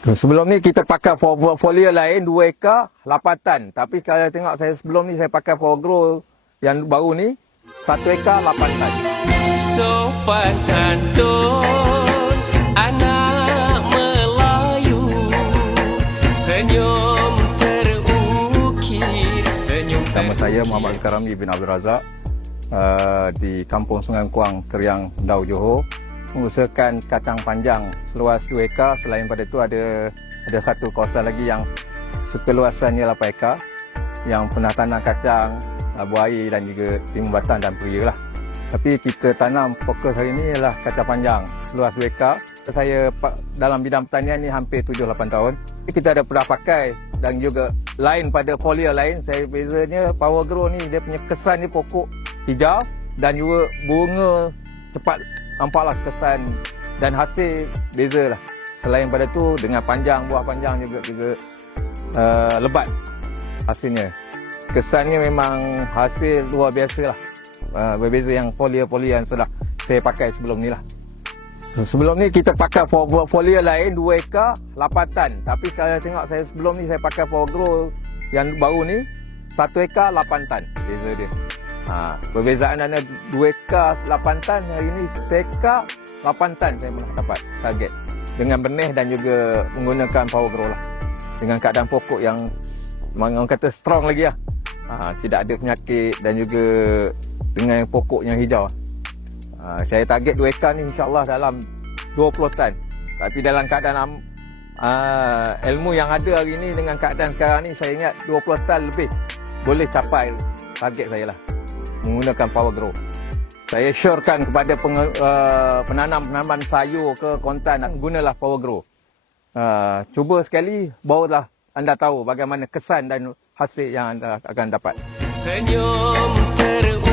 Sebelum ni kita pakai foliar lain 2 ekar 8 tan. Tapi kalau tengok saya sebelum ni saya pakai Powergrow yang baru ni 1 ekar 8 tan. Sopan santun anak Melayu, senyum terukir, senyum Nama saya Muhammad Zulkarami bin Abdul Razak di Kampung Sungai Kuang, Teriang, Dau, Johor. Mengusahakan kacang panjang seluas 2 ekar. Selain pada itu ada satu kawasan lagi yang sekeluasannya 8 ekar yang pernah tanam kacang, buah air dan juga timun batang dan peria lah. Tapi kita tanam fokus hari ini ialah kacang panjang seluas 2 ekar. Saya dalam bidang pertanian ni hampir 7-8 tahun. Kita ada pernah pakai dan juga lain pada foliar lain. Saya bezanya Powergrow ni dia punya kesan ni pokok hijau dan juga bunga cepat. Nampaklah kesan dan hasil beza lah. Selain pada tu dengan panjang, buah panjang juga lebat hasilnya. Kesannya memang hasil luar biasa lah. Berbeza yang foliar yang sudah saya pakai sebelum ni lah. Sebelum ni kita pakai foliar lain 2 ekar 8 tan. Tapi kalau tengok saya sebelum ni saya pakai Powergrow yang baru ni 1 ekar 8 tan beza dia. Perbezaan ada 2 ekar 8 tan, hari ni 1 ekar 8 tan saya pernah dapat target dengan benih dan juga menggunakan Powergrow lah, dengan keadaan pokok yang orang kata strong lagi lah, tidak ada penyakit dan juga dengan pokok yang hijau. Saya target 2 ekar ni insyaAllah dalam 20 tan. Tapi dalam keadaan ilmu yang ada hari ni dengan keadaan sekarang ni, saya ingat 20 tan lebih boleh capai target saya lah menggunakan Powergrow. Saya syorkan kepada penanam-penanaman sayur ke kontan, gunalah Powergrow. Cuba sekali, barulah anda tahu bagaimana kesan dan hasil yang anda akan dapat. senyum terukir.